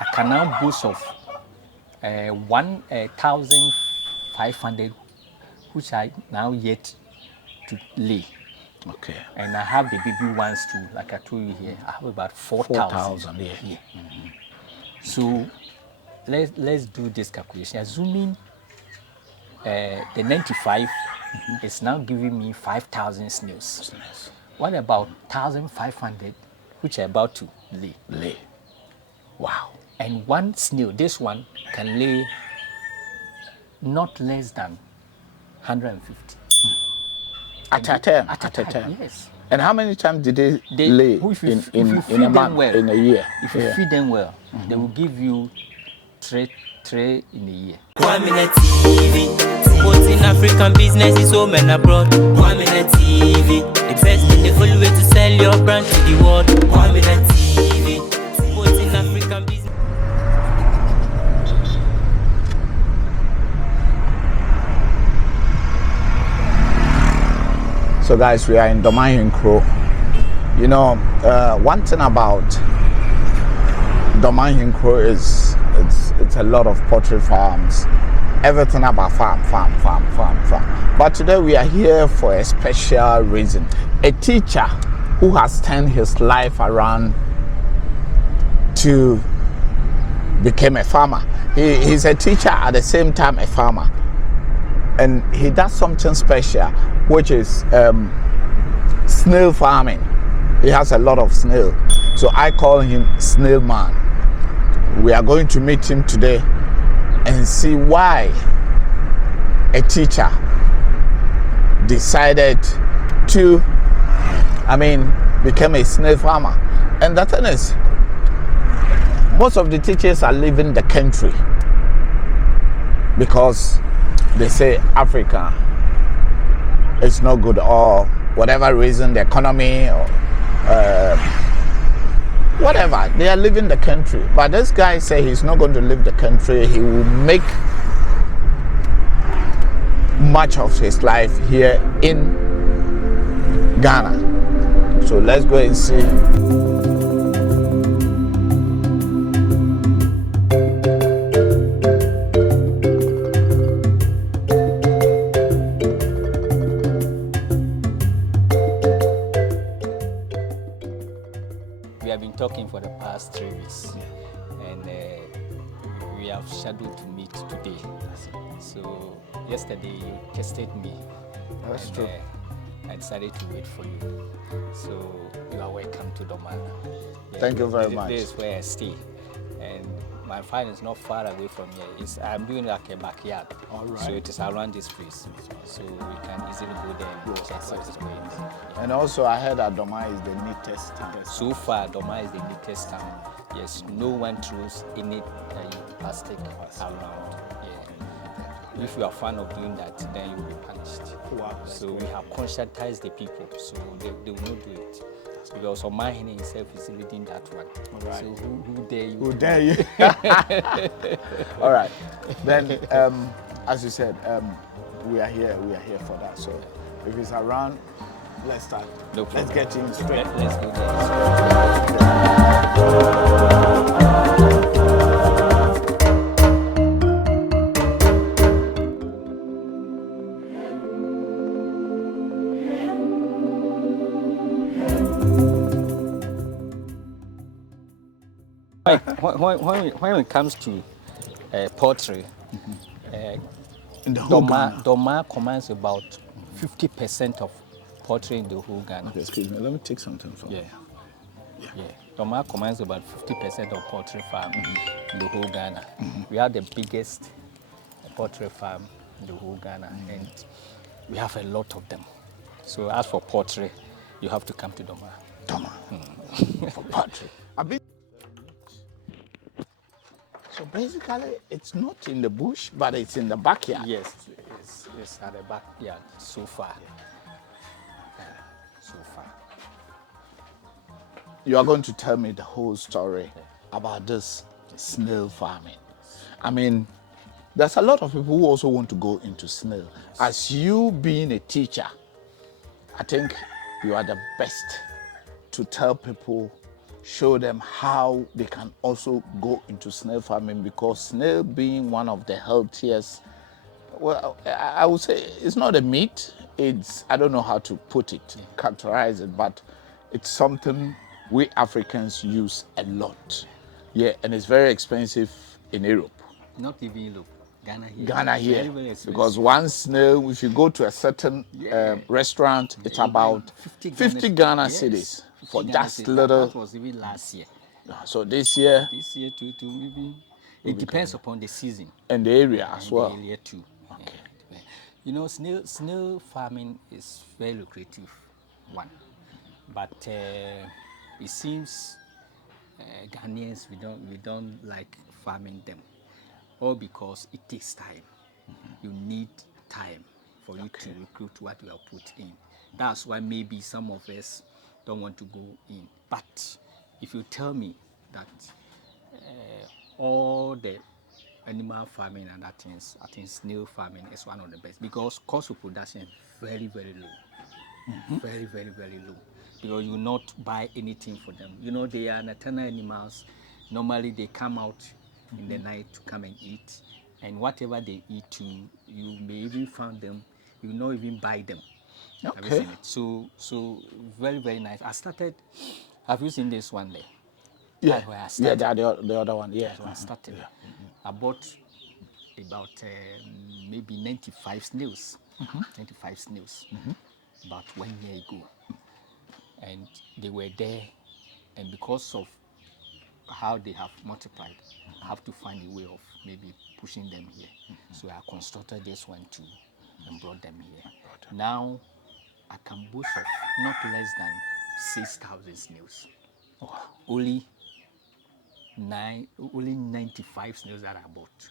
I can now boast of 1,500, which I now yet to lay. Okay. And I have the baby ones too, like I told you here. I have about 4,000. Yeah. So let's do this calculation. Assuming the 95 is now giving me 5,000 snails. What about 1,500, which are about to lay? Wow. And one snail, this one, can lay not less than 150. At a time. Yes. And how many times did they lay if in you a feed month, them well, in a year? If you feed them well, they will give you three in a year. TV, supporting African businesses home and abroad. TV, the best and the full way to sell your brand to the world. TV, supporting African business. So guys, we are in Domain Crow. You know, one thing about Domain Crow is it's a lot of poultry farms. Everything about farm. But today we are here for a special reason. A teacher who has turned his life around to become a farmer. He's a teacher at the same time a farmer. And he does something special, which is snail farming. He has a lot of snail. So I call him Snail Man. We are going to meet him today and see why a teacher decided to, become a snail farmer. And the thing is, most of the teachers are leaving the country because they say Africa is not good, or whatever reason, the economy or whatever, they are leaving the country. But this guy say he's not going to leave the country. He will make much of his life here in Ghana. So let's go and see. We have been talking for the past 3 weeks, and we have scheduled to meet today. So yesterday you tested me. That's and, true. I decided to wait for you. So you are welcome to Domana. Thank you very much. This is where I stay, and my farm is not far away from here. I'm doing like a backyard. All right. So it is around this place. So we can easily go there and check what is going on. And also I heard that Doma is the neatest town. So far, Doma is the neatest town. Yes, no one throws any plastic around. Yeah. If you are fan of doing that, then you will be punished. Wow. So we have conscientized the people, so they will not do it. Because Omahine himself is leading that one. All right. So who dare you? Who dare you? All right. Then, as you said, we are here for that. So if it's around, let's start. No problem. Let's get in straight. Let's go there. When it comes to poultry, In the whole Ghana. Doma commands about 50% of poultry in the whole Ghana. Okay, excuse me. Let me take something from Yeah. Doma commands about 50% of poultry farm in the whole Ghana. We are the biggest poultry farm in the whole Ghana, and we have a lot of them. So as for poultry, you have to come to Doma. For poultry. So basically, it's not in the bush, but it's in the backyard. Yes, it's at the backyard so far. So far. You are going to tell me the whole story about this snail farming. There's a lot of people who also want to go into snail. As you being a teacher, I think you are the best to tell people show them how they can also go into snail farming, because snail being one of the healthiest, well, I would say it's not a meat. It's, I don't know how to put it, characterize it, but it's something we Africans use a lot. Yeah, and it's very expensive in Europe. Not even look. Ghana here. Ghana Very, here, very expensive. because one snail, if you go to a certain restaurant, it's Even about 50 Ghana yes, cedis 50 for Ghana just cedis. little. That was even last year. So this year, This year too, even it depends upon the season and the area as and well. the area too. Okay. Yeah. You know, snail farming is very lucrative, one, but it seems Ghanaians we don't like farming them, all because it takes time. You need time for you to recruit what you have put in. That's why maybe some of us don't want to go in. But if you tell me that all the animal farming and that things, I think snail farming is one of the best, because cost of production is very, very low. Very, very, very low. Because you will not buy anything for them. You know, they are nocturnal animals. Normally they come out in the night to come and eat. And whatever they eat too, you may even find them, you will not even buy them. Have you Okay. seen it? So very, very nice. Have you seen this one there? Yeah, That's where I yeah, started. the other one, yeah. That's where I started. I bought about maybe 95 snails. 95 snails about 1 year ago. And they were there, and because of how they have multiplied, I have to find a way of maybe pushing them here. So I constructed this one too and brought them here. Now I can boast of not less than 6,000 snails. Only 95 snails that I bought.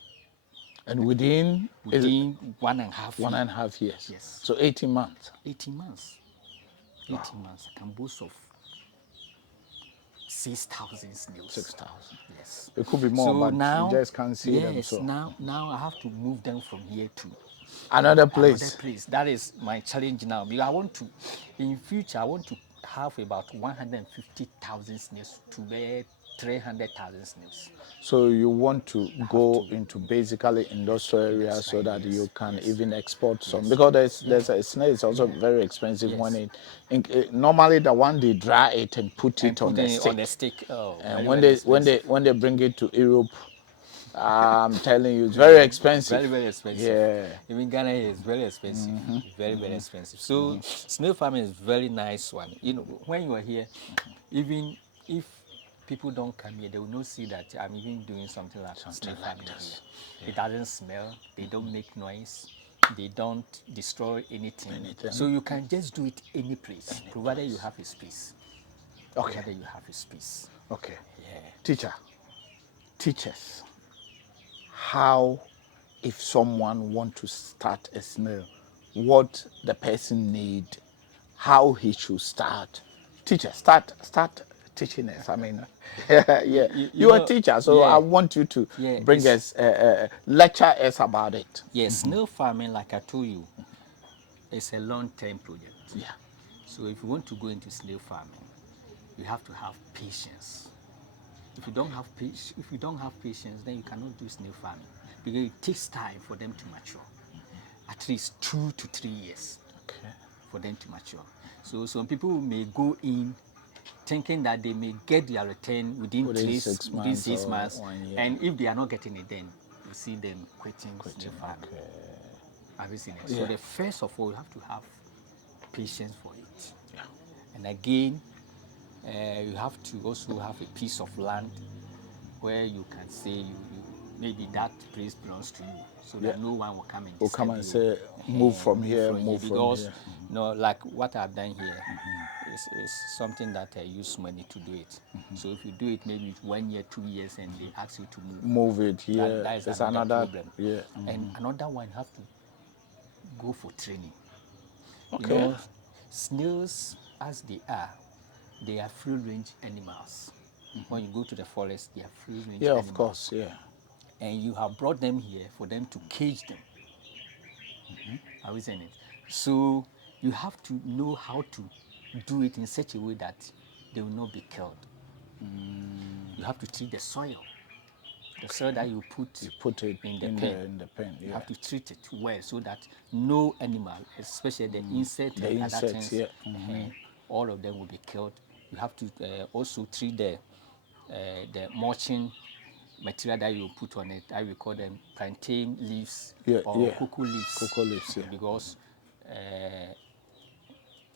And within Within 1.5 one years. and a half years. Yes. So 18 months. 18 months. 18 months. I can boast of 6,000 snails. 6,000. Yes. It could be more, So but now, you just can't see them. yes, So now I have to move them from here to another place. another place. That is my challenge now. Because I want to, in future, I want to have about 150,000 snails to where 300,000 snails. So you want to go into basically industrial areas so Industrial that you areas, can yes. even export some, because there's a snail. It's also very expensive when normally the one they dry it and put it on the stick. On the stick. Oh, And very, when they bring it to Europe, I'm telling you, it's very expensive. very, very expensive. Yeah. Even Ghana here is very expensive. Very, very expensive. So snail farming is very nice one. You know, when you are here, even if people don't come here, they will not see that I'm even doing something like snail farming here. It doesn't smell. They don't make noise. They don't destroy anything. So you can just do it any place, provided you have a space. Okay. Provided you have a space. Okay. Yeah. Teacher, teach us how, if someone want to start a snail, what the person need, how he should start. Teacher, start teaching us. I mean, yeah, you're a teacher, so I want you to bring us, lecture us about it. Yes, snail farming, like I told you, is a long-term project. Yeah. So if you want to go into snail farming, you have to have patience. If you don't have patience, then you cannot do snail farming, because it takes time for them to mature. At least 2 to 3 years for them to mature. So some people may go in thinking that they may get their return within 6 months, 1 year. and if they are not getting it, then you see them quitting snail farming. Have you seen it? So the first of all, you have to have patience for it. Yeah. And again, you have to also have a piece of land where you can say maybe that place belongs to you, so that no one will come and Will come and disturb say, you. move from here, move from because here. you know, like what I've done here is something that I use money to do it. So if you do it maybe 1 year, 2 years, and they ask you to Move it, that is it's another problem. Yeah. And another one, you have to go for training. Okay. You know, snails, as they are free-range animals. When you go to the forest, they are free-range Yeah, animals. of course, yeah. And you have brought them here for them to cage them. Are we saying it? So you have to know how to do it in such a way that they will not be killed. You have to treat the soil. The soil that you put it in the pen. in the pen. You Yeah. have to treat it well so that no animal, especially the insect The and other insects, things, yeah. all of them will be killed. You have to also treat the mulching material that you put on it. I will call them plantain leaves or cocoa leaves. Cocoa leaves, yeah. Because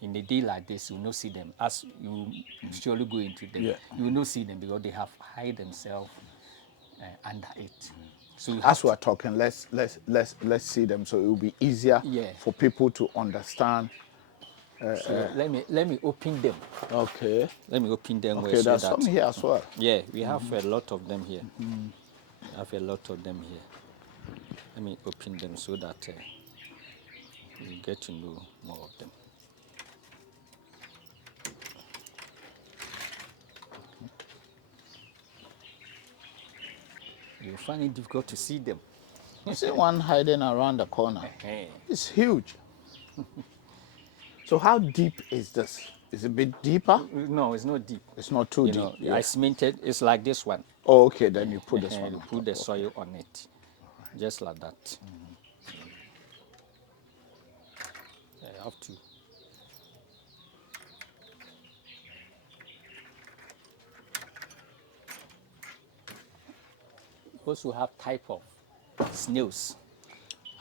in a day like this, you will not see them. As you surely go into them, you will not see them because they have hide themselves under it. So as we're talking, let's see them so it will be easier for people to understand. So let me open them. Okay. Let me open them. Okay, there's some here as well. Yeah, we have a lot of them here. We have a lot of them here. Let me open them so that you get to know more of them. You find it difficult to see them. You see one hiding around the corner. It's huge. So how deep is this? Is it a bit deeper? No, it's not deep. It's not too deep. I cemented. It's like this one. Oh, okay. Then you put this one. You put the soil on it, just like that. I have to. We also have type of snails.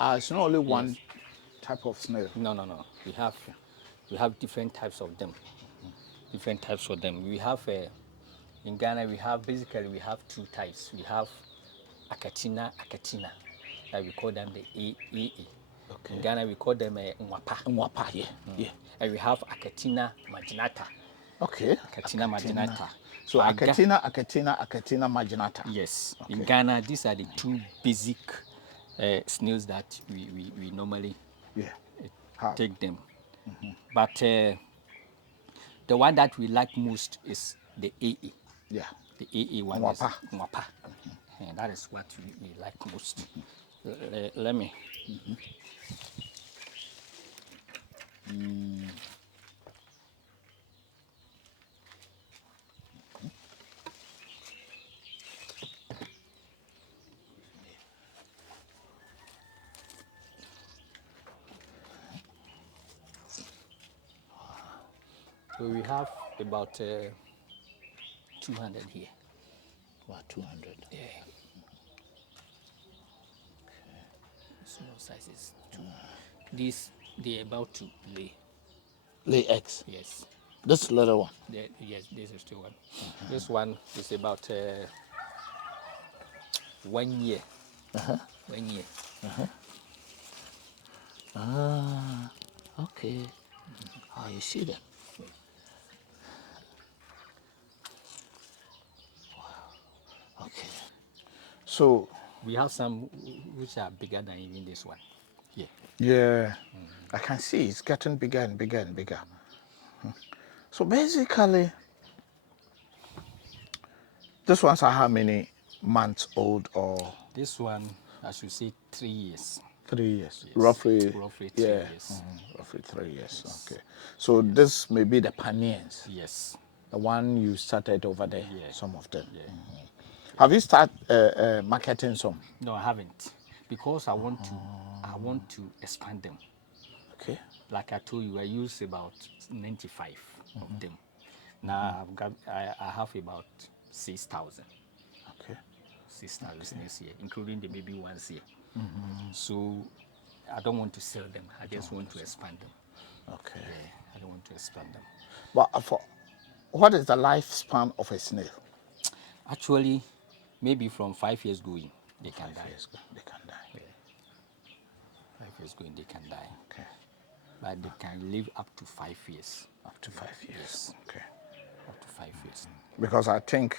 It's not only one type of snail. No. We have different types of them. Different types of them. We have in Ghana. We have two types. We have Achatina. We call them the AA. Okay. In Ghana we call them Nwapa. Yeah. And we have Achatina marginata. Okay. Achatina marginata. So Achatina marginata. Yes. Okay. In Ghana, these are the two basic snails that we normally take them. But the one that we like most is the AA. Yeah. The AA one Nwapa. is Nwapa. And that is what we like most. Let me. So we have about 200 here. About 200. Yeah. Small sizes too. These they're about to lay eggs. Yes. This little one. Yes, this is the one. This one is about 1 year. 1 year. Okay. Oh, you see them. Wow. Okay. So we have some which are bigger than even this one. Yeah. Yeah. I can see it's getting bigger and bigger and bigger. So basically, this ones are how many months old or? This one, I should say 3 years. 3 years. Yes. Roughly 3 years. Roughly 3 years. Yes. Okay. So this may be the paniers. Yes. The one you started over there. Yeah. Some of them. Yeah. Have you started marketing some? No, I haven't, because I want to expand them. Okay. Like I told you, I use about 95 of them. Now I have about 6,000. Okay. 6,000 this year, including the baby ones here. So I don't want to sell them. I just want to expand them. Okay. Yeah, I don't want to expand them. But what is the lifespan of a snail? Actually, maybe from 5 years going, they can die. 5 years they can die. Yeah. 5 years going, they can die. Okay. But they can live up to 5 years. Up to 5 years. Yes. Okay. Up to 5 years. Because I think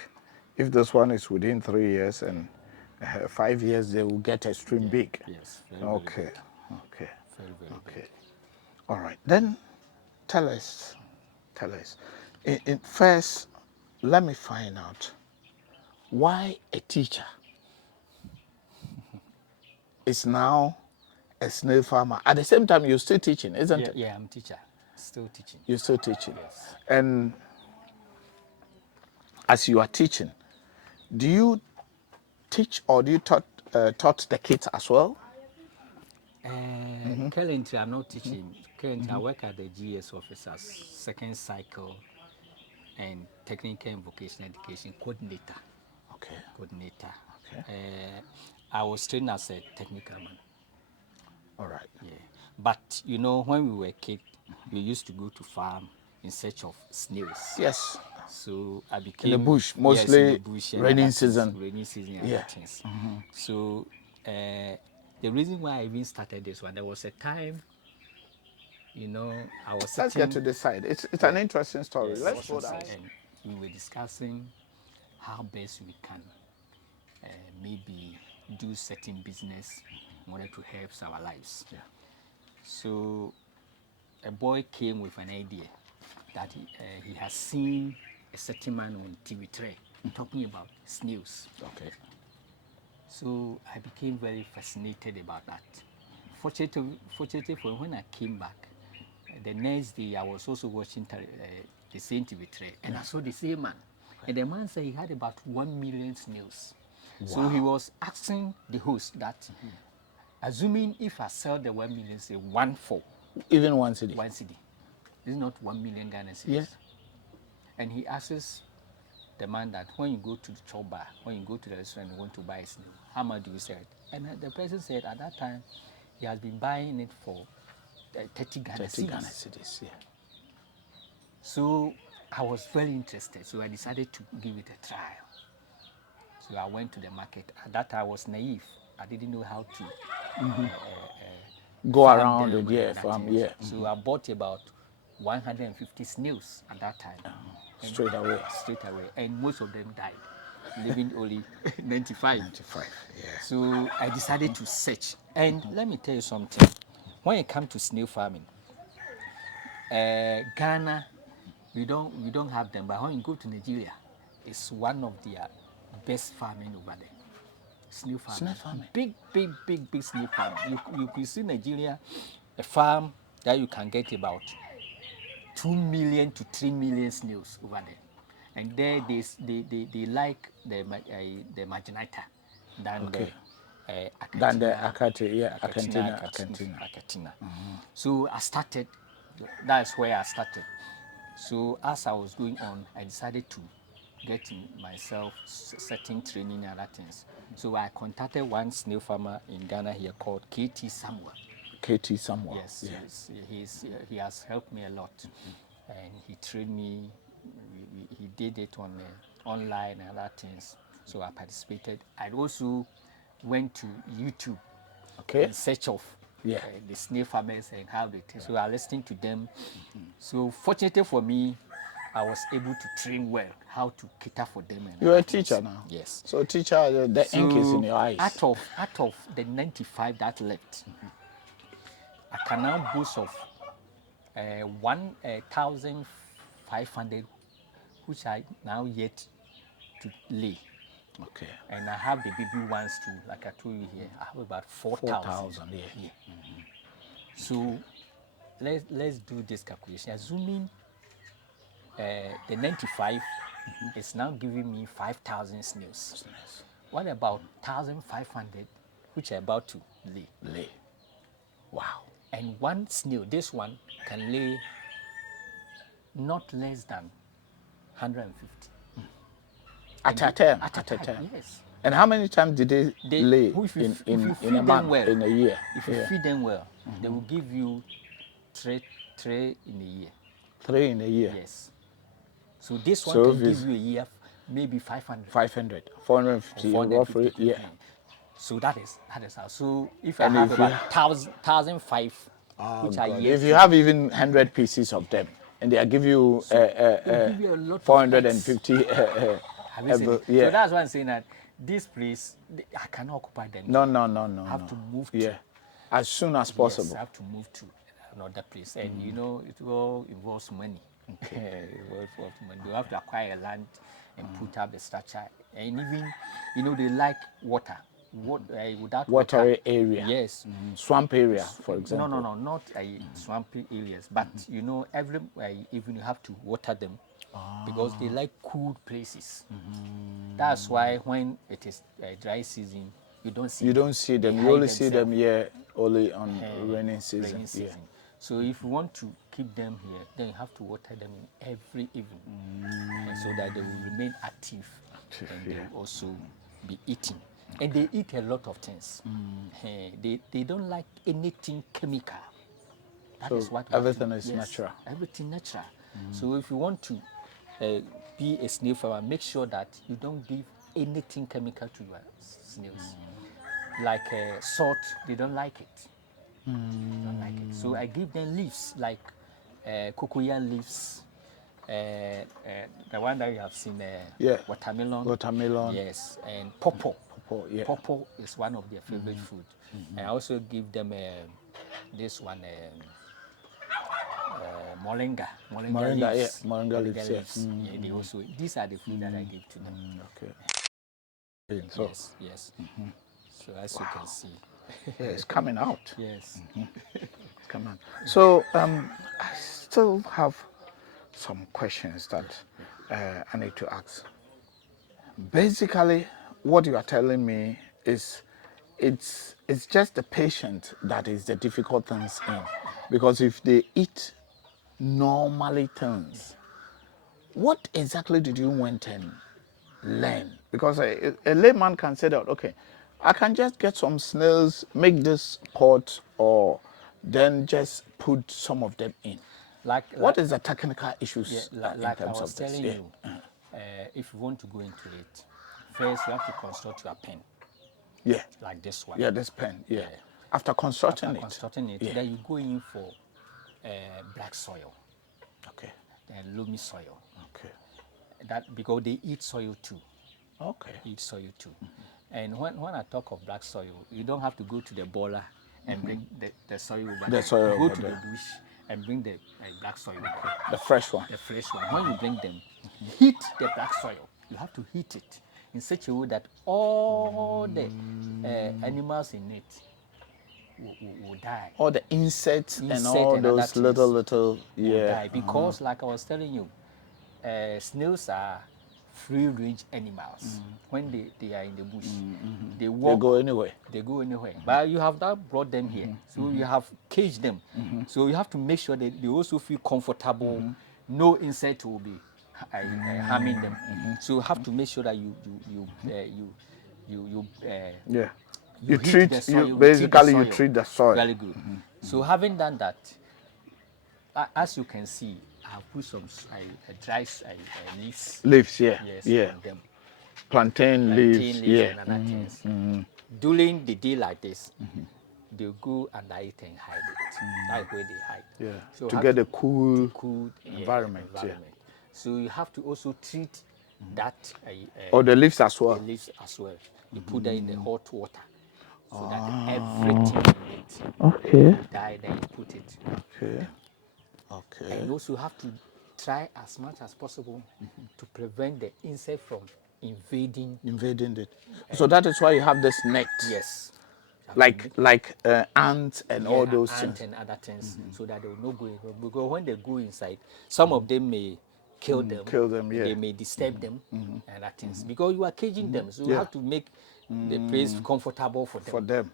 if this one is within 3 years and 5 years, they will get extreme big. Yes. Okay. Very Okay. very big. All right. Then tell us. In first, let me find out why a teacher is now a snail farmer. At the same time, you're still teaching, isn't it? Yeah, I'm a teacher. Still teaching. You're still teaching. Yes. And as you are teaching, do you teach or do you taught the kids as well? Currently, I'm not teaching. Currently, I work at the GS office as second cycle and technical and vocational education coordinator. Okay. Coordinator. Okay. I was trained as a technical man. All right. Yeah. But you know, when we were kids, we used to go to farm in search of snails. Yes. So I became In the bush, yes, mostly in the bush and rainy other things, season. rainy season and Yeah. other things. So the reason why I even started this one, there was a time, you know, I was Let's sitting. get to this side. It's an interesting story. Yes, Let's go down. and we were discussing how best we can maybe do certain business in order to help our lives. Yeah. So a boy came with an idea that he has seen a certain man on TV3 talking about snails. Okay. So I became very fascinated about that. Fortunately for when I came back, the next day I was also watching the same TV3 and I saw the same man. And the man said he had about 1 million snails. So he was asking the host that, assuming if I sell the 1 million, say one for Even one city. one city, this is not 1 million Ghana cedis. Yeah. And he asks the man that when you go to the chop bar, when you go to the restaurant, you want to buy a snail, how much do you sell it? And the person said at that time he has been buying it for 30 Ghana 30 Ghana cedis. cities. Yeah. So I was very interested, so I decided to give it a trial. So I went to the market. At that time I was naive. I didn't know how to Go farm around them it, and yeah, that farm, thing. yeah. So I bought about 150 snails at that time. And Straight away. Straight away. And most of them died, leaving only 95. 95. Yeah. So I decided to search. And let me tell you something. When it comes to snail farming, Ghana, we don't have them. But when you go to Nigeria, it's one of their best farming over there. Snail farming. Snail farming. Big snail farming. You can see Nigeria, a farm that you can get about 2 million to 3 million snails over there. And there they like the marginata than Okay. the Than the Acatina. So I started, that's where I started. So as I was going on, I decided to get myself certain training and other things. So I contacted one snail farmer in Ghana here called KT Samuel. KT Samuel. Yes, Yeah. he has helped me a lot, and he trained me. He did it on online and other things. So I participated. I also went to YouTube Okay. in search of Yeah. the snail farmers and how they take. So I listened to them. So fortunately for me, I was able to train well how to cater for them. And You're other a teacher things. now. Yes. So teacher, the ink is in your eyes. Out of the 95 that left, I can now boast of 1,500, which I now yet to lay. Okay. And I have the baby ones too, like I told you here. I have about 4,000. 4,000, yeah. So let's do this calculation. Assuming the 95 is now giving me 5,000 snails. What about 1,500, which are about to lay? Lay. Wow. And one snail, this one, can lay not less than 150. At a time. At a time, yes. And how many times did they lay if you in a feed them month, well, in a year? If you feed them well, they will give you three in a year. 3 in a year. Yes. So this one So can give you a year, maybe 500. 500, 450, roughly, yeah. So that is how. So if And I have if you- about 1,005, which are God. yet If you have even 100 pieces of them, and they give you they'll give you a lot of 450 have you seen it? yeah. So that's why I'm saying that this place, I cannot occupy them. No. I have to move to. Yeah, as soon as possible. Yes, I have to move to another place. And you know, it all involves money. It all involves money. You have to acquire land and put up the structure. And even, you know, they like water. Without Watery water, area. yes. Swamp area, for example. No, not swampy areas. But you know, even you have to water them because they like cool places. That's why when it is dry season, you don't see You them. don't see them. They You hide only see them themselves. here only on rainy season. Rainy season. So if you want to keep them here, then you have to water them in every evening, and so that they will remain active, and they will also be eating. And they eat a lot of things. They don't like anything chemical. That So is what we have everything to, is yes, natural. Everything natural. So if you want to be a snail farmer, make sure that you don't give anything chemical to your snails. Like salt, they don't like it. Don't like it. So I give them leaves like cocoyam leaves, the one that you have seen, watermelon. Watermelon. Yes, and pawpaw. Pawpaw, yeah. Pawpaw is one of their favorite food. I also give them this one, moringa. Moringa, Leaves. yeah. Moringa leaves, yeah. Yeah, they also, these are the food that I give to them. Okay. So Yes. So as you can see. yeah, it's coming out. Yes. It's coming out. So I still have some questions that I need to ask. Basically, what you are telling me is it's just the patient that is the difficult things in, because if they eat normally things, what exactly did you went and learn? Because a layman can say that, okay, I can just get some snails, make this pot, or then just put some of them in. What is the technical issues in like I terms was of this? telling you, if you want to go into it, first you have to construct your pen. Yeah. Like this one. Yeah, this pen. Yeah. Yeah. After constructing it, then you go in for black soil Okay. and loamy soil. Okay. That because they eat soil too. Okay. And when I talk of black soil, you don't have to go to the boiler and bring the soil over The there. soil You go over to there. the bush and bring the black soil. The fresh one. The fresh one. When you bring them, heat the black soil. You have to heat it in such a way that all the animals in it will die. All the insects and Insect all and other those things little will die because, like I was telling you, snails are free-range animals. When they are in the bush, they walk. They go anywhere. They go anywhere. But you have not brought them here, so you have caged them. So you have to make sure that they also feel comfortable. No insect will be harming them. So you have to make sure that you Yeah. you You heat treat the soil, you basically the you treat the soil. Very good. So having done that, as you can see, I have put some dry leaves. Leaves, yeah. Yes, Yeah. on them. Plantain leaves, yeah. And other things. During the day like this, they go under it and hide it. That's where they hide. Yeah. So To have get a cool environment. Yeah. So you have to also treat that Or the leaves as well. the leaves as well. You put them in the hot water so that everything in it Okay. die. Then you put it. Okay. And you also have to try as much as possible to prevent the insect from invading. Invading it. So that is why you have this net. Yes. Like ants and all those ants things. and other things, so that they will not go in. Because when they go inside, some of them may kill them. Kill them, yeah. They may disturb them and other things. Because you are caging them, so you have to make the place comfortable for them. For them.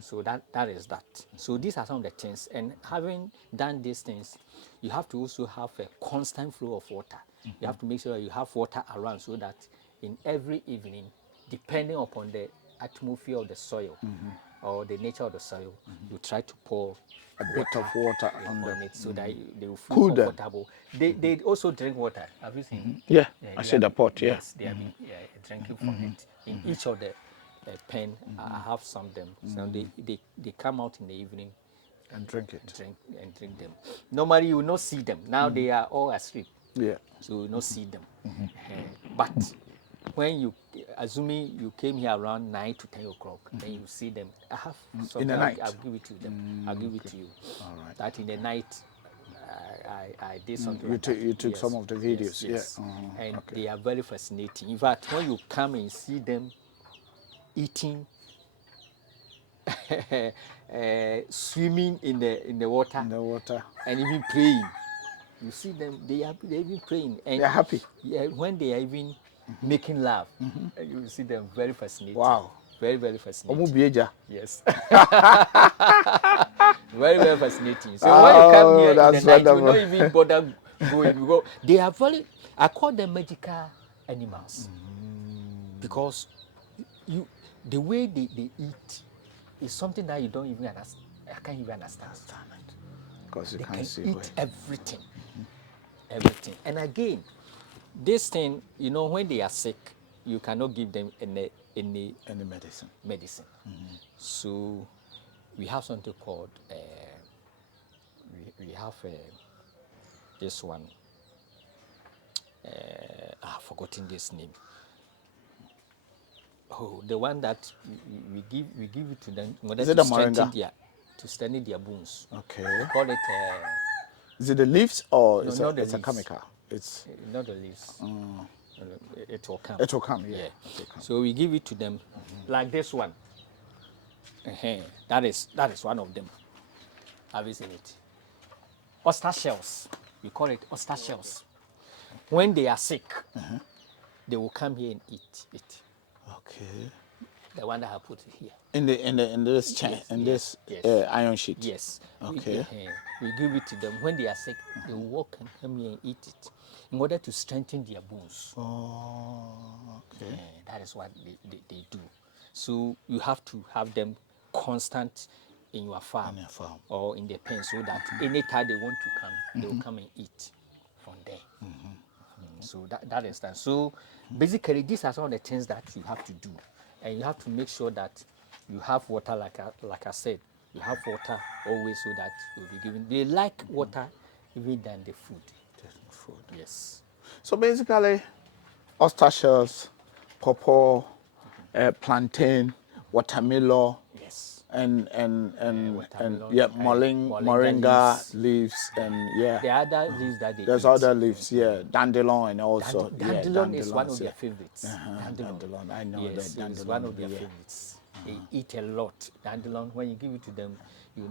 So that is that. So these are some of the things. And having done these things, you have to also have a constant flow of water. You have to make sure that you have water around, so that in every evening, depending upon the atmosphere of the soil or the nature of the soil, you try to pour A bit of water on on them. it so that they will feel Cool them. comfortable. They also drink water. Have you seen? Yeah. I they see are- the pot, yeah. Yes, they have been drinking from it. In each of the pen, I have some of them. So they come out in the evening And drink it. drink them. Normally you will not see them. Now they are all asleep. Yeah. So you will not see them. But when you, assuming you came here around 9 to 10 o'clock, then you see them. I have some. In the night? I'll give it to them. I'll give it to you. All right. That in the night, I did something. You like took that. you took Yes, some of the videos. yes. Yeah. And they are very fascinating. In fact, when you come and see them eating, swimming in the water, In the water. and even praying, You see them, they're even praying. And They're happy. Yeah, when they are even making love, you see them very fascinating. Wow. Very, very fascinating. Omubieja. Yes. Very, very fascinating. So when you come here in the that's night, you wonderful. will not even bother going. They are very, I call them magical animals. Because the way they eat is something that you don't even understand. I can't even understand it. Because you They can't can see eat where. everything. Everything. And again, this thing, when they are sick, you cannot give them any medicine. So we have something called, we have this one, I've forgotten this name. Oh, the one that we give it to them in order Is it to the moringa? To strengthen their bones. Okay. We call it. Is it the leaves or No, it's not the a leaves. chemical? It's not the leaves. It will come. it will come. Yeah. Yeah. It will come. So we give it to them like this one. That is one of them. Have you seen it? Oyster shells. We call it oyster shells. When they are sick, they will come here and eat it. Okay. The one that I put here. In this chain, Yes, this yes. iron sheet. Yes. Okay. We give it to them. When they are sick, they will walk and come here and eat it in order to strengthen their bones. Oh, okay. That is what they do. So you have to have them constant in your farm, or in the pen, so that anytime they want to come, they will come and eat from there. So that is that. So basically, these are some of the things that you have to do, and you have to make sure that you have water, like I said, you have water always, so that you'll be given. They like water even than the food. Yes. So basically, oyster shells, pawpaw, plantain, watermelon, Yes. and Watermelon, moringa leaves, and the other leaves that they there's eat. other leaves, dandelion, and also Dandelion is one of their favorites. Dandelion, I know Yes, that dandelion. it's one of their favorites. They eat a lot. Dandelion, when you give it to them, you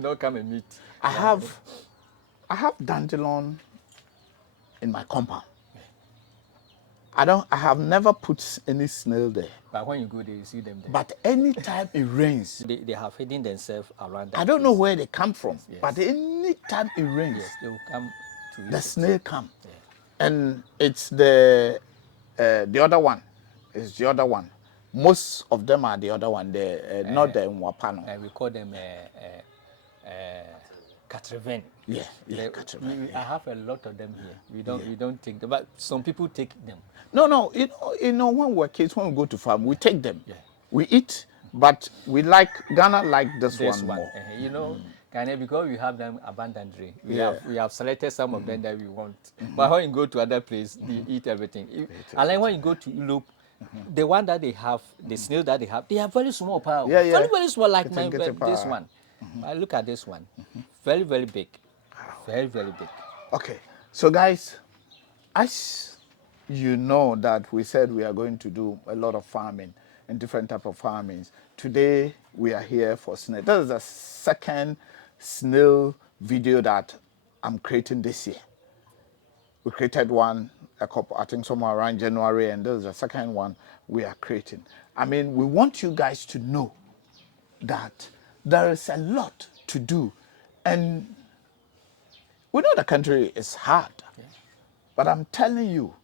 know, come and meet. I have dandelion in my compound. I have never put any snail there. But when you go there, you see them there. But anytime it rains, They have hidden themselves around that I don't know place. where they come from. Yes. But anytime it rains, Yes, they will come to eat the it. snail come. And it's the other one. It's the other one. Most of them are the other one. Not the Mwapano. And we call them Catreven. Yeah, Catreven. I have a lot of them here. We don't take them, but some people take them. No. You know, when we're kids, when we go to farm, we take them. Yeah. We eat, but we like Ghana like this one more. You know, Ghana, because we have them abundantly. We have selected some of them that we want. But when you go to other places, they eat everything. And then when you go to Europe, the one that they have, the snail that they are very small, power. Yeah. Very, very small, like this power. one. Look at this one. Very, very big. Very, very big. Okay, so guys, as you know that we said we are going to do a lot of farming and different type of farming. Today we are here for snail. This is the second snail video that I'm creating this year. We created one I think somewhere around January, and this is the second one we are creating. I mean, we want you guys to know that there is a lot to do, and we know the country is hard, but I'm telling you,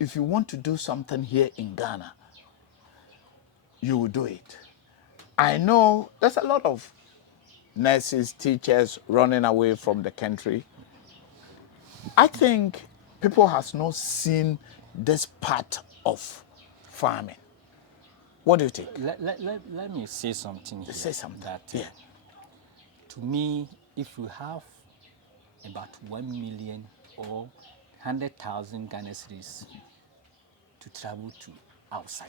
if you want to do something here in Ghana, you will do it. I know there's a lot of nurses, teachers running away from the country. I think people has not seen this part of farming. What do you think? Let me say something here. Say something. That, to me, if you have about 1 million or 100,000 Ghana cedis to travel to outside,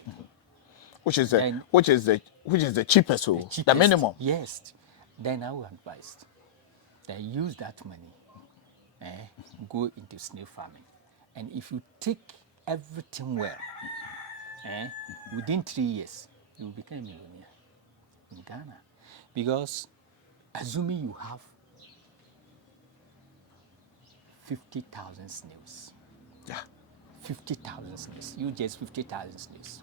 which is the cheapest, the minimum. Yes, then I would advise that use that money, go into snail farming, and if you take everything well, within 3 years you will become a millionaire in Ghana, because assuming you have 50,000 snails. Yeah. 50,000 snails. You just 50,000 snails.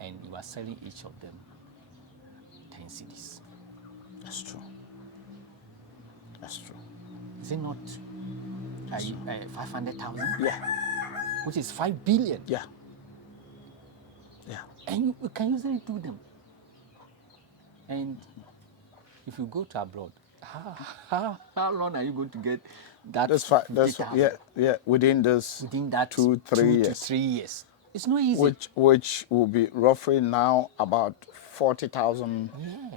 And you are selling each of them 10 cedis. That's true. That's true. Is it not 500,000? Yeah. Which is 5 billion. Yeah. Yeah. And you can easily do them. And if you go to abroad, how long are you going to get that? That's within that 2-3 2 years. to 3 years. It's not easy. Which will be roughly now about $40,000. Yeah.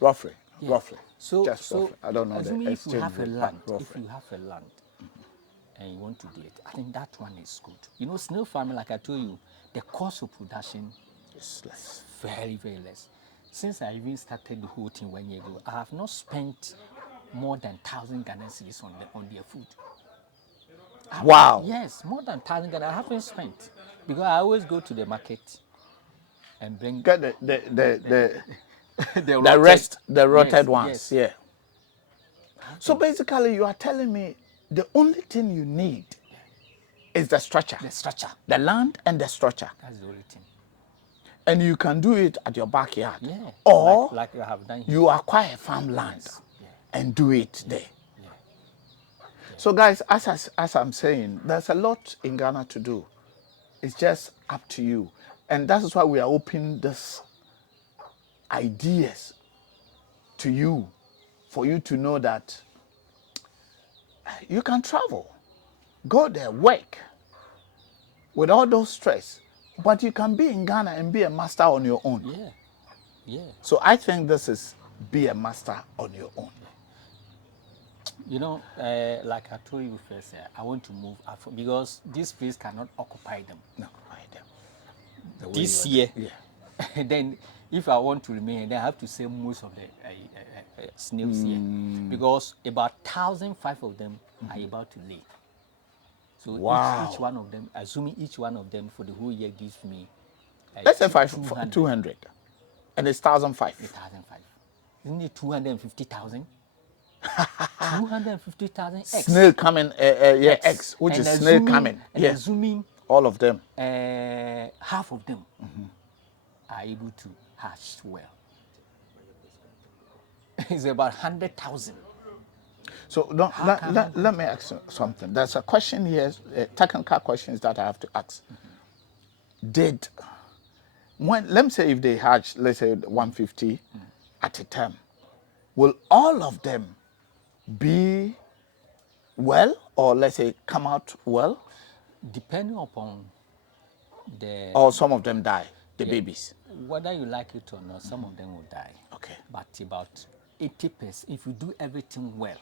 Roughly. Yeah. Roughly. So, Just roughly. I don't know assuming the if you exchange have a rate, land, but if roughly. you have a land and you want to do it, I think that one is good. You know, snail farming, like I told you, the cost of production It's less. very, very less. Since I even started the whole thing 1 year ago, I have not spent more than 1,000 Ghanaian cedis on their food. Wow. Yes, more than 1,000 Ghana I haven't spent, because I always go to the market and bring Get the the rotted yes, ones. yes. Yeah. So basically, you are telling me the only thing you need is the structure, The structure. the land and the structure, That's the only thing. and you can do it at your backyard, Yeah. or like I have done here. you acquire farmland Yes. Yeah. and do it there. Yeah. So, guys, as I'm saying, there's a lot in Ghana to do. It's just up to you, and that is why we are opening this ideas to you, for you to know that you can travel, go there, work with all those stress, but you can be in Ghana and be a master on your own. Yeah. Yeah. So I think this is be a master on your own. You know, like I told you first, I want to move out because this place cannot occupy them. No, the way This you are- year, yeah. then if I want to remain, then I have to sell most of the snails here, because about 1,005 of them are about to lay. So Wow. each one of them, assuming each one of them for the whole year gives me Let's say 200, and it's 1,005. 1,005. Isn't it 250,000? 250,000 eggs. Snail coming, eggs, which And is snail assuming- coming. And Yeah, assuming all of them. half of them are able to hatch well. It's about 100,000. So let me ask you something. There's a question here, technical questions that I have to ask. Let me say if they hatch, let's say 150 at a time, will all of them be well, or let's say come out well, Depending upon the or some of them die, the babies? whether you like it or not, some of them will die. Okay. But about 80%, if you do everything well,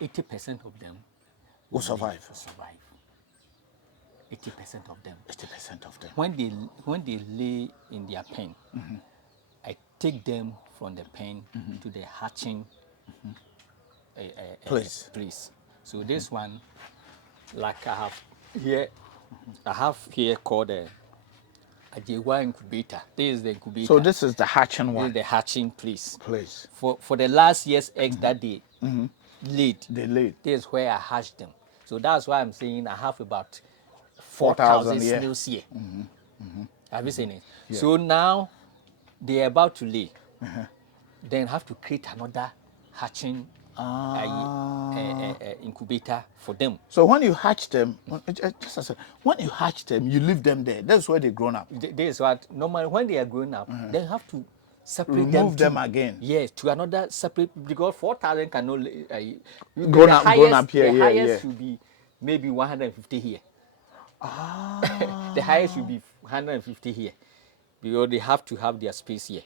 80% of them Will survive. 80% of them. 80% of them. When they lay in their pen, I take them from the pen to the hatching place. So this one, like I have here called a Jewa incubator. This is the incubator. So this is the hatching This is one. the hatching place. Place. For the last year's eggs that they laid, They laid. this is where I hatched them. So that's why I'm saying I have about 4,000 4,000 yeah. snails here. Have you seen it? Yeah. So now they're about to lay. Then have to create another hatching incubator for them. So when you hatch them, when you hatch them, you leave them there. That's where they're grown up. This is what normally when they are growing up, they have to separate Remove them to- again. Yes, to another separate, because 4,000 cannot Grown up here, The yeah, highest yeah. should be maybe 150 here. The highest should be 150 here, because they have to have their space here.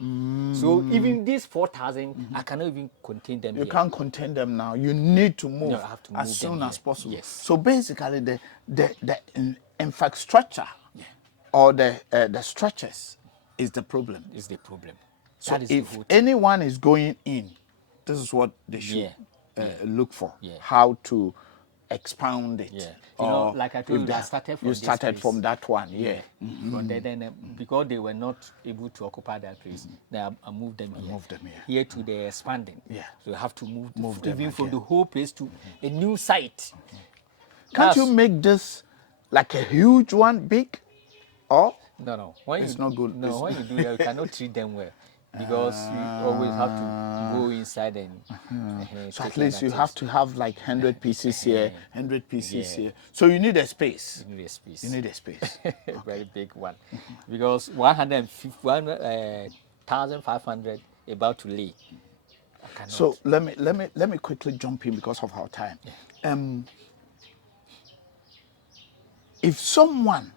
So even these 4,000, I cannot even contain them You here. can't contain them now. You need to move No, I have to as move soon them as here. possible. Yes. So basically, the infrastructure or the structures is the problem. Is the problem. So That is the if whole thing. anyone is going in, this is what they should Yeah. look for. Yeah. How to expound it. Yeah. You know, Or like I told if you, I they- started from you this started place. from that one, yeah. From there, then because they were not able to occupy that place, then I moved them here. moved them here. Here to the expanding. Yeah. So you have to move them even from again. the whole place to a new site. Can't you That's- make this like a huge one, big? Or No. When It's you, not good. No, It's- when you do that, you cannot treat them well because you always have to go inside and. so take at least you care of have things. to have like 100 pieces here, 100 pieces Yeah. here. So you need a space. You need a space. You need a space. A very big one, because 1,500 about to lay. I cannot. So let me quickly jump in because of our time. If someone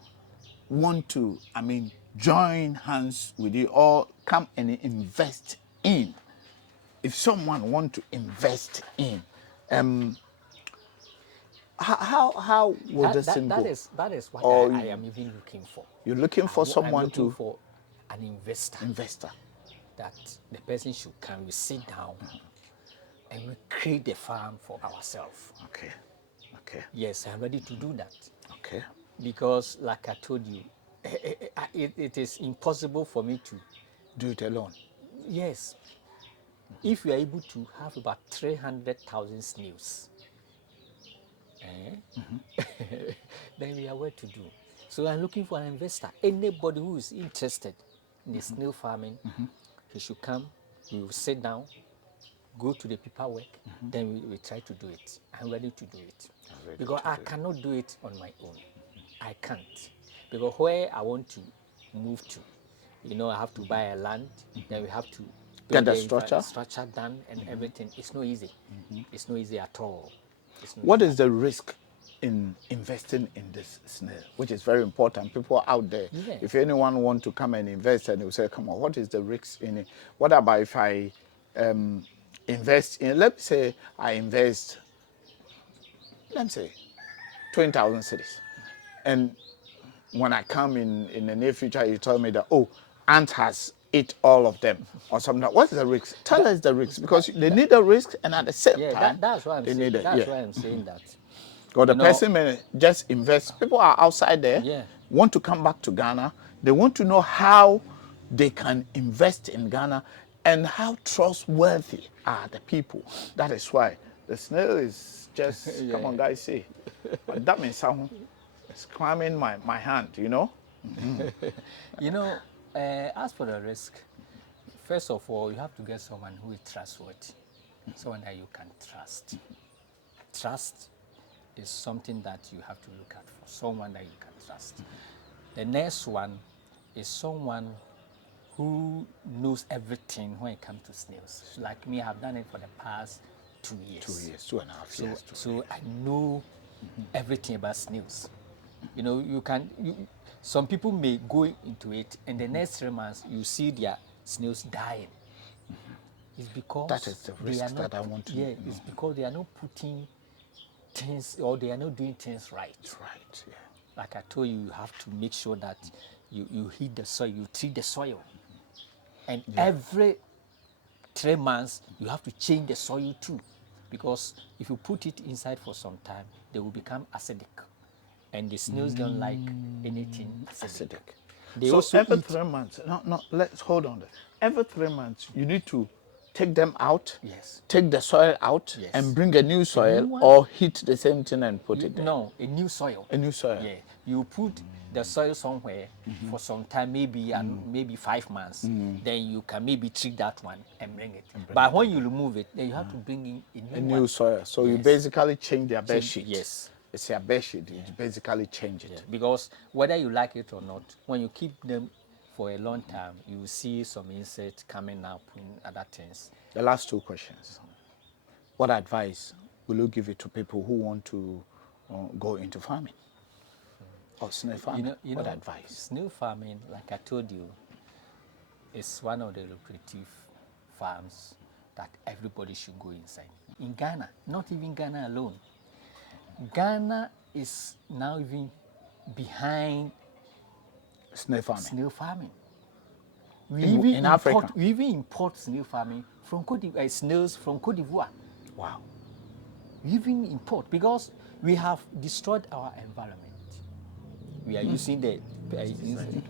want to, join hands with you or come and invest in, if someone want to invest in, how will this thing go? That is what Or I am even looking for. You're looking for someone I'm looking to for an investor. That the person should come. We sit down and we create the farm for ourselves. Okay. Yes, I'm ready to do that. Okay. Because, like I told you, it is impossible for me to Do it alone. Yes. If we are able to have about 300,000 snails, then we are well to do. So I'm looking for an investor. Anybody who is interested in the snail farming, he should come. We will sit down, go to the paperwork, then we try to do it. I'm ready to do it. Because I cannot do it on my own. I can't. Because where I want to move to, I have to buy a land, then we have to Get the structure done and everything. It's not easy. It's not easy at all. What is the risk in investing in this snail, which is very important? People out there, Yeah. if anyone want to come and invest, and you say, come on, what is the risk in it? What about if I invest in, let's say I invest, let's say 20,000 cities, and when I come in the near future, you tell me that, ant has eat all of them or something. What's the risk? Tell us the risk, because they need the risk, and at the same time, that's why I'm they saying. need it. That's why I'm saying that. Or the person may just invest. People are outside there, want to come back to Ghana. They want to know how they can invest in Ghana and how trustworthy are the people. That is why the snail is just, come on guys, see. But that means it's climbing my hand, As for the risk, first of all, you have to get someone who is trustworthy, someone that you can trust. Trust is something that you have to look at for someone that you can trust. The next one is someone who knows everything when it comes to snails. Like me, I've done it for the past 2 years. 2 years, 2.5 years. So I know everything about snails. Some people may go into it, and the next 3 months you see their snails dying. It's because that is the risk that I want to know. It's because they are not putting things, or they are not doing things right. Right, yeah. Like I told you, you have to make sure that you heat the soil, you treat the soil. And every 3 months, you have to change the soil too. Because if you put it inside for some time, they will become acidic. And the snails don't like anything acidic. They So also every eat. 3 months, let's hold on. Every 3 months, you need to take them out, Yes. take the soil out, Yes. and bring a new soil, one? or heat the same thing and put it there. No, a new soil. A new soil. Yeah, you put the soil somewhere for some time, maybe 5 months. Then you can maybe treat that one and bring it. But when you remove it, then you have to bring in A new soil. So you Yes. basically change their bed sheet. Yes. It's their bed sheet. You basically change it. Yeah, because whether you like it or not, when you keep them for a long time, you will see some insects coming up in other things. The last 2 questions. What advice will you give it to people who want to go into farming or snail farming? What advice? Snail farming, like I told you, is one of the lucrative farms that everybody should go inside. In Ghana, not even Ghana alone, Ghana is now even behind Snail farming. snail farming. In Africa? We even import snail farming from snails from Cote d'Ivoire. Wow. We even import because we have destroyed our environment. We are using the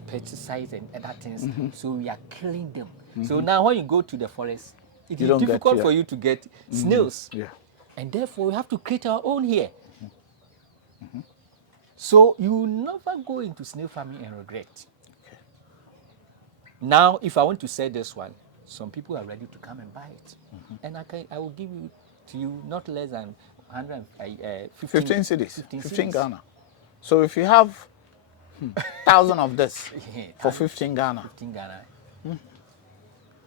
pesticides and other things, so we are killing them. So now when you go to the forest, it is difficult for you to get snails. Yeah. And therefore, we have to create our own here. So you will never go into snail farming and regret. Okay. Now, if I want to sell this one, some people are ready to come and buy it. And I will give you to you not less than 15 cities. 15 cities. Ghana. So if you have 1,000 of this for 15 Ghana. 15 Ghana.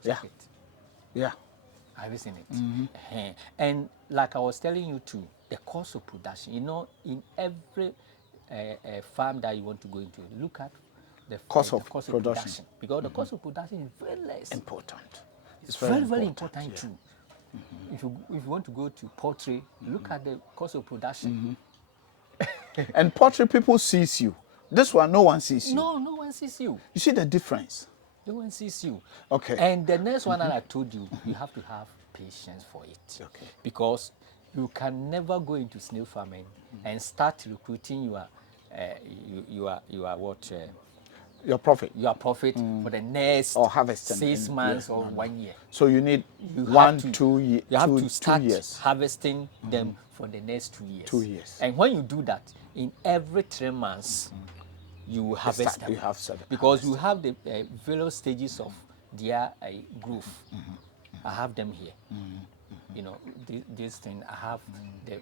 Yeah. It. Yeah. Have you seen it? And like I was telling you too, the cost of production, you know, in every farm that you want to go into, look at the cost of production. Because the cost of production is very less. Important. It's very important too. If you want to go to poultry, look at the cost of production. And poultry, people sees you. This one, no one sees you. No one sees you. You see the difference? No one sees you. Okay. And the next one that I told you, you have to have patience for it. Okay. Because you can never go into snail farming and start recruiting your what? Your profit. Your profit for the next or harvesting 6 months or 1 year. So you need You one, have to, 2 years. You have to start 2 years. harvesting them for the next 2 years. 2 years. And when you do that, in every 3 months, you will harvest them. You have certain because you have the various stages of their growth. I have them here. You know, this thing, I have the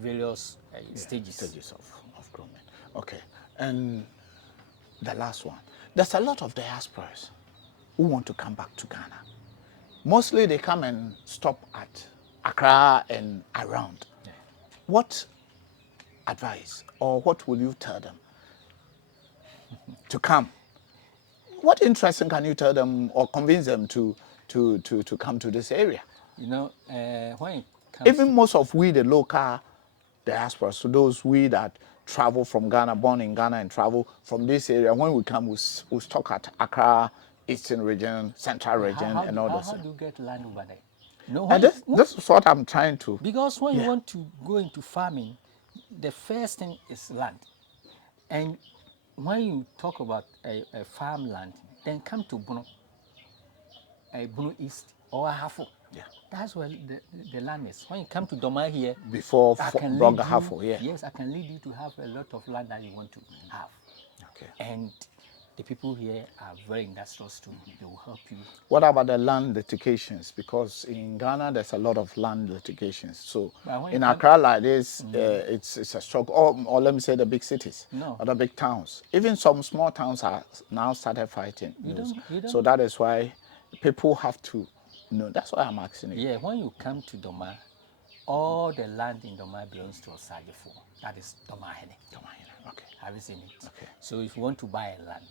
various stages of growing. Okay. And the last one. There's a lot of diasporas who want to come back to Ghana. Mostly they come and stop at Accra and around. Yeah. What advice or what will you tell them to come? What interesting can you tell them or convince them to come to this area? You know, when it comes even most of we, the local diaspora, so those we that travel from Ghana, born in Ghana and travel from this area, when we come, we'll stock at Accra, Eastern region, Central region, and all this. How do you get land over there? No, And this is what I'm trying to. Because when you want to go into farming, the first thing is land. And when you talk about a farmland, then come to Bono East or Ahafo. Yeah. That's where the land is. When you come to Doma here, Before Brong Ahafo, yeah. Yes, I can lead you to have a lot of land that you want to have. Okay. And the people here are very industrious too. They will help you. What about the land litigations? Because in Ghana, there's a lot of land litigations. So in Accra like this, it's a struggle. Or let me say the big cities, No. or the big towns. Even some small towns are now started fighting. You don't. So that is why people have to know. That's why I'm asking you. Yeah, when you come to Doma, all the land in Doma belongs to Osagefo. That is Doma Hene. Okay. Have you seen it? Okay. So if you want to buy a land,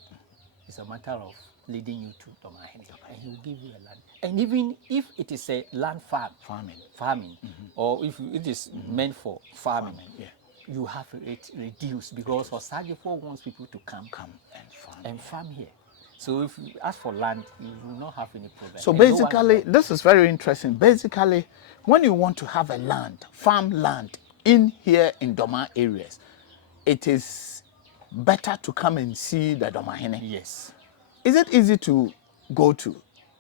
it's a matter of leading you to Doma Hene, and he will give you a land. And even if it is a land farming, or if it is meant for farming, you have it reduced because Osagefo wants people to come and farm here. So if you ask for land, you will not have any problem. So basically, this is very interesting. Basically, when you want to have a land, farmland in here in Doma areas, it is better to come and see the Doma Hene. Yes. Is it easy to go to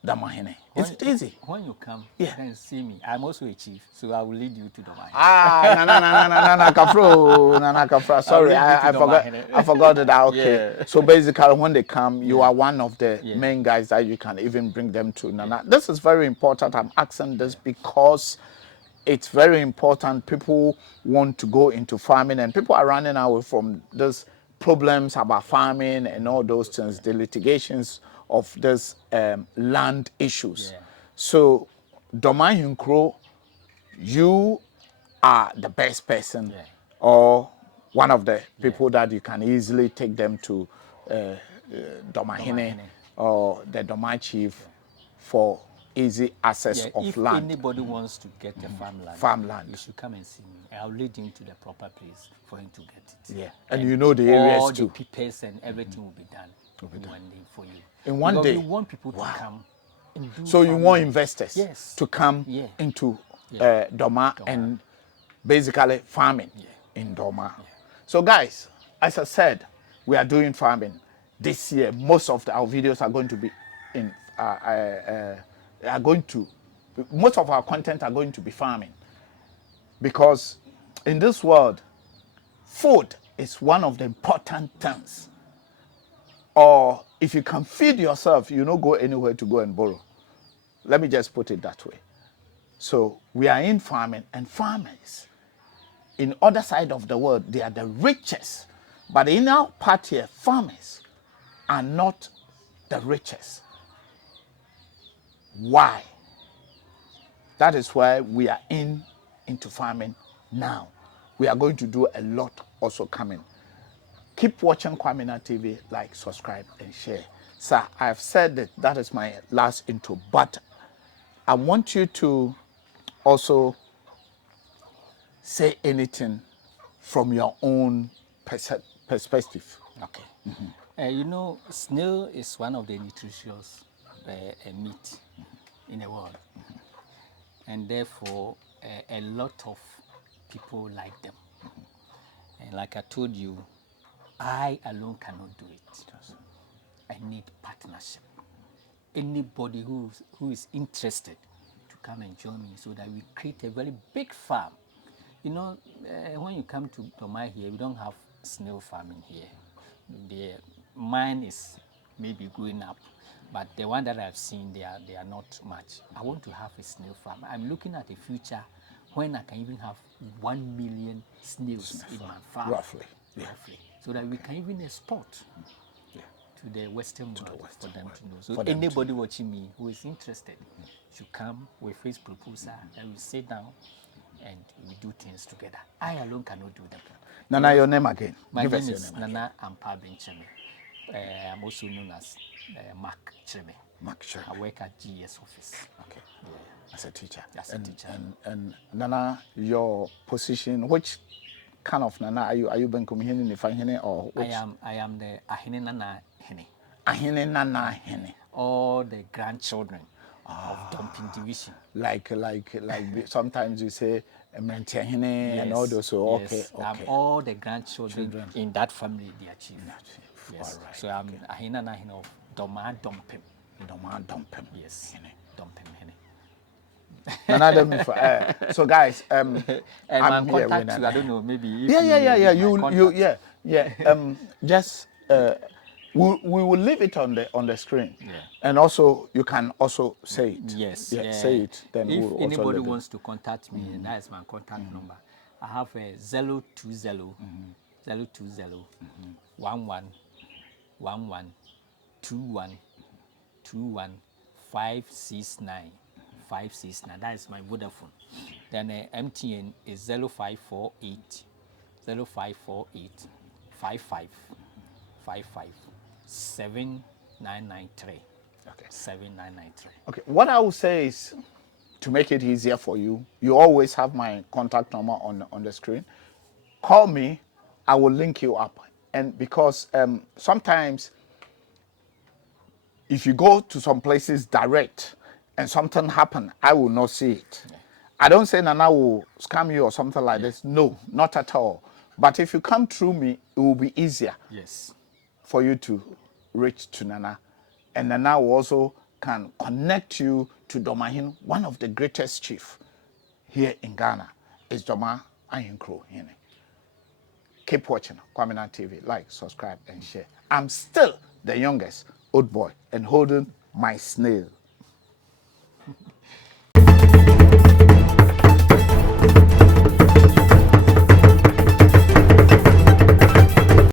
Doma Hene? Is it easy? When you come, then see me. I'm also a chief, so I will lead you to Doma Hene. Nana Kafra. Sorry, I forgot that. Okay. Yeah. So basically, when they come, you are one of the main guys that you can even bring them to Nana. This is very important. I'm asking this because it's very important. People want to go into farming, and people are running away from these problems about farming and all those things, the litigations of this land issues. Yeah. So, Doma Hinkro, you are the best person or one of the people that you can easily take them to Doma Hene or the Doma chief for easy access of land. If anybody wants to get a farmland, you should come and see me. I'll lead him to the proper place for him to get it. Yeah, and you know the areas too. All the papers and everything will be done in 1 day for you. In 1 day? We want people to come and do So you want investors to come into Doma and basically farming in Doma. So guys, as I said, we are doing farming this year. Most of our videos are going to be in most of our content are going to be farming, because in this world, food is one of the important things. Or if you can feed yourself, you don't go anywhere to go and borrow. Let me just put it that way. So we are in farming, and farmers in other side of the world, they are the richest. But in our part here, farmers are not the richest. Why? That is why we are into farming now. We are going to do a lot also coming. Keep watching Kwamina TV, like, subscribe, and share. Sir, I've said that that is my last intro, but I want you to also say anything from your own perspective. Okay. You know, snail is one of the nutritious meat in the world, and therefore a lot of people like them. And like I told you, I alone cannot do it. I need partnership. Anybody who is interested to come and join me so that we create a very big farm. You know, when you come to Doma here, we don't have snail farming here. Mine is maybe growing up, but the one that I've seen, they are not much. I want to have a snail farm. I'm looking at a future when I can even have 1 million snails in my farm. Roughly. So that we can even export to the Western world for them to know. So anybody watching me who is interested should come with his proposal, and we sit down and we do things together. I alone cannot do them. Nana, your name again? My Give name us your is name Nana Ampabin Cheme. I'm also known as Mark Cheme. Mark Cheme. I work at GS office. Okay. As a teacher. As a teacher. And Nana, your position, which kind of Nana are you? Are you Ben Kumihini Nifahine or which? I am the Ahine Nana Hene. Ahine Nana Hene. All the grandchildren of dumping division. Like sometimes you say Hene and all those. So yes. Okay. I'm all the grandchildren in that family, they are chief. Yes. All right. So I'm Ahine Nana Hene of Doma Dumpim. Doma Dumpim. Yes. Dumpim Hene. So guys, and I'm my here contact with too, I don't know, maybe just we will leave it on the screen. Yeah. And also you can also say it. Yes. Say it. Then if we'll anybody wants to contact me, and that is my contact number. I have a 020 11 11 21 21 569. That is my Vodafone. Then MTN is 0548 55 7993. Okay. 7993. Okay. What I will say is, to make it easier for you, you always have my contact number on the screen. Call me, I will link you up. And because sometimes if you go to some places direct and something happen, I will not see it. Yeah. I don't say Nana will scam you or something like this. No, not at all. But if you come through me, it will be easier. Yes. For you to reach to Nana. And Nana will also can connect you to Domahin, one of the greatest chief here in Ghana is Doma Ayinkro. Keep watching Kwamina TV, like, subscribe, and share. I'm still the youngest old boy and holding my snail.